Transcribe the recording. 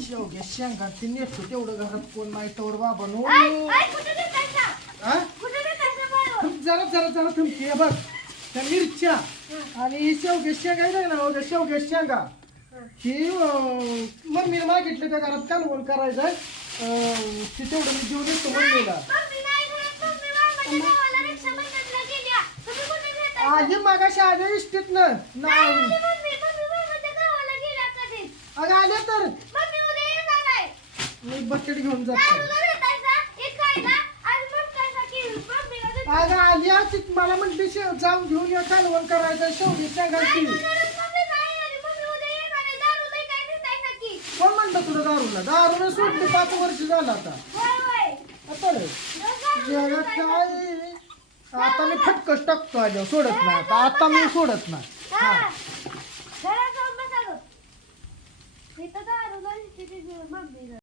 शेवग्या शेंगा ते नेतो तेवढं घरात कोण नाही तेवढं बाबा नो जरा जरा जरा थमकी हे बघ त्या मिरच्या आणि शेवग्या शेंगा आहे ना हो, त्या शेवग्या शेंगा ही मम्मीने मागितलं त्या घरात कालवण करायचं ते तेवढं मी घेऊन येतो मम्मीला आधी मागाशी आल्या इष्टीत ना अगं आले तर मी बकेट घेऊन जातो अगं आली आज मला म्हटली जाऊन घेऊन या कालवण करायचं शेवटी शेंगाची कोण म्हणतं तुला दारूला दारूला सोडली 5 वर्ष झालं आता काय आता मी फटकच टाकतो आल्यावर सोडत नाही आता मी सोडत नाही